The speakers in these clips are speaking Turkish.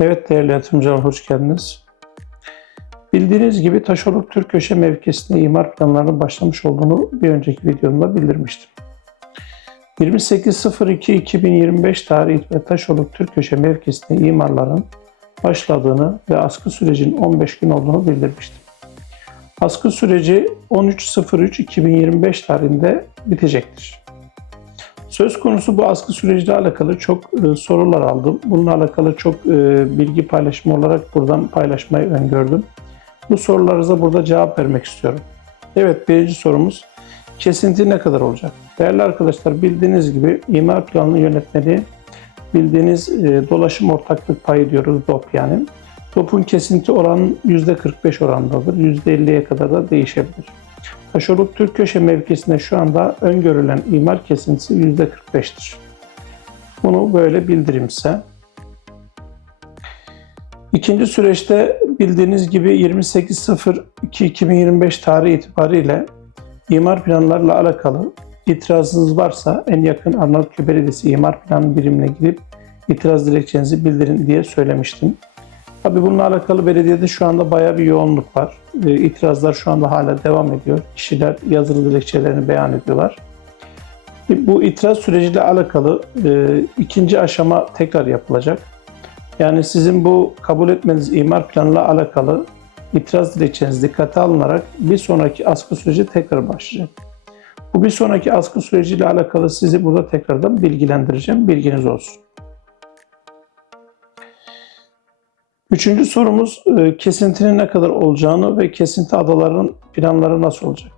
Evet değerli yatırımcılar hoş geldiniz. Bildiğiniz gibi Taşoluk Türk Köşe mevkisinde imar planlarının başlamış olduğunu bir önceki videomda bildirmiştim. 28.02.2025 tarihi itibariyle Taşoluk Türk Köşe mevkisinde imarların başladığını ve askı sürecinin 15 gün olduğunu bildirmiştim. Askı süreci 13.03.2025 tarihinde bitecektir. Söz konusu bu askı süreciyle alakalı çok e, sorular aldım. Bununla alakalı çok e, bilgi paylaşımı olarak buradan paylaşmayı öngördüm. Bu sorularınıza burada cevap vermek istiyorum. Evet birinci sorumuz kesinti ne kadar olacak? Değerli arkadaşlar bildiğiniz gibi imar planının yönetmeliği bildiğiniz e, dolaşım ortaklık payı diyoruz DOP yani. DOP'un kesinti oranı %45 orandadır. %50'ye kadar da değişebilir. Taşoluk Türk Köşe mevkisinde şu anda öngörülen imar kesintisi %45'tir. Bunu böyle bildireyim size. İkinci süreçte bildiğiniz gibi 28.02.2025 tarihi itibariyle imar planlarla alakalı itirazınız varsa en yakın Arnavutköy Belediyesi imar planı birimine gidip itiraz dilekçenizi bildirin diye söylemiştim. Tabii bununla alakalı belediyede şu anda bayağı bir yoğunluk var. E, itirazlar şu anda hala devam ediyor. Kişiler yazılı dilekçelerini beyan ediyorlar. Bu itiraz süreciyle alakalı e, ikinci aşama tekrar yapılacak. Yani sizin bu kabul etmeniz imar planıyla alakalı itiraz dilekçeniz dikkate alınarak bir sonraki askı süreci tekrar başlayacak. Bu bir sonraki askı süreciyle alakalı sizi burada tekrardan bilgilendireceğim. Bilginiz olsun. Üçüncü sorumuz e, kesintinin ne kadar olacağını ve kesinti adalarının planları nasıl olacak?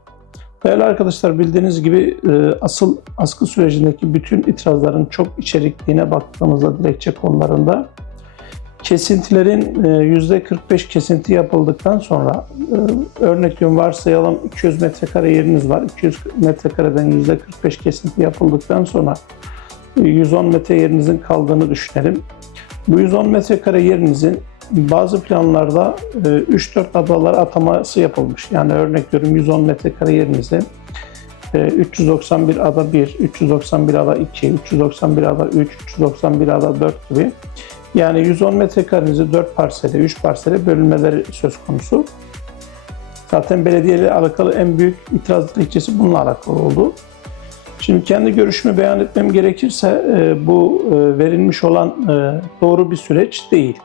Değerli arkadaşlar bildiğiniz gibi e, asıl askı sürecindeki bütün itirazların çok içerikliğine baktığımızda dilekçe konularında kesintilerin %45 kesinti yapıldıktan sonra e, örnek diyorum varsayalım 200 metrekare yeriniz var. 200 metrekareden %45 kesinti yapıldıktan sonra 110 metre yerinizin kaldığını düşünelim. Bu 110 metrekare yerinizin bazı planlarda 3-4 adalar ataması yapılmış. Yani örnek veriyorum 110 metrekare yerinize 391 ada 1, 391 ada 2, 391 ada 3, 391 ada 4 gibi. Yani 110 metrekarenizi 4 parsele, 3 parsele bölünmeleri söz konusu. Zaten belediye ile alakalı en büyük itiraz dilekçesi bununla alakalı oldu. Şimdi kendi görüşümü beyan etmem gerekirse bu verilmiş olan doğru bir süreç değil.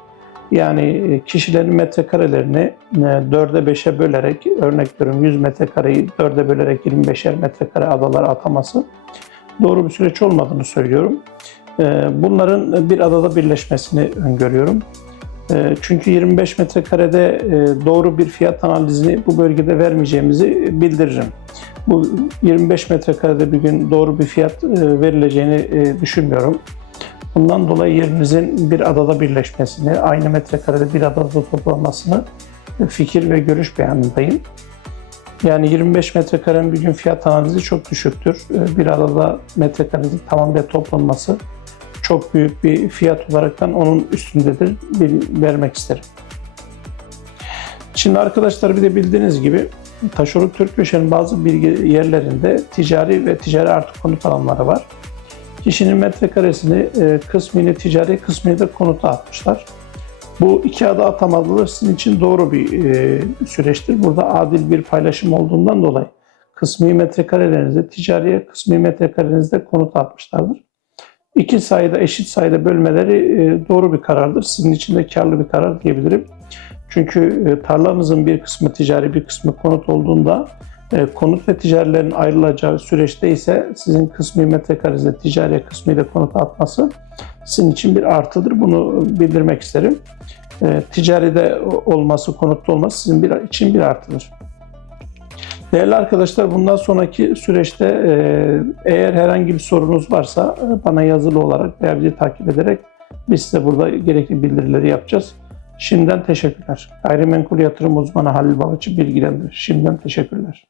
Yani e, kişilerin metrekarelerini 4'e 5'e bölerek örnek veriyorum 100 metrekareyi 4'e bölerek 25'er metrekare adalar ataması doğru bir süreç olmadığını söylüyorum. E, bunların bir adada birleşmesini öngörüyorum. E, çünkü 25 metrekarede doğru bir fiyat analizini bu bölgede vermeyeceğimizi bildiririm. Bu 25 metrekarede bir gün doğru bir fiyat verileceğini düşünmüyorum. Bundan dolayı yerinizin bir adada birleşmesini, aynı metrekarede bir adada toplanmasını fikir ve görüş beyanındayım. Yani 25 metrekarenin bir gün fiyat analizi çok düşüktür. Bir adada metrekarenin tamamıyla toplanması çok büyük bir fiyat olaraktan onun üstündedir. Vermek isterim. Şimdi arkadaşlar bir de bildiğiniz gibi Taşoluk Türkköşe'nin bazı bilgi yerlerinde ticari ve ticari artı konut alanları var. Kişinin metrekaresini e, kısmını ticari, kısmını da konuta atmışlar. Bu iki adı atamadılar sizin için doğru bir e, süreçtir. Burada adil bir paylaşım olduğundan dolayı kısmi metrekarelerinizde ticariye, kısmi metrekarelerinizde konut atmışlardır. İki sayıda eşit sayıda bölmeleri e, doğru bir karardır. Sizin için de karlı bir karar diyebilirim. Çünkü e, tarlanızın bir kısmı ticari bir kısmı konut olduğunda konut ve ticarilerin ayrılacağı süreçte ise sizin kısmi metrekarenize ticari kısmıyla konut atması sizin için bir artıdır. Bunu bildirmek isterim. E, ticaride olması, konutta olması sizin bir, için bir artıdır. Değerli arkadaşlar bundan sonraki süreçte e, eğer herhangi bir sorunuz varsa bana yazılı olarak veya bizi takip ederek biz size burada gerekli bildirileri yapacağız. Şimdiden teşekkürler. Gayrimenkul yatırım uzmanı Halil Balıçı bilgilendirir. Şimdiden teşekkürler.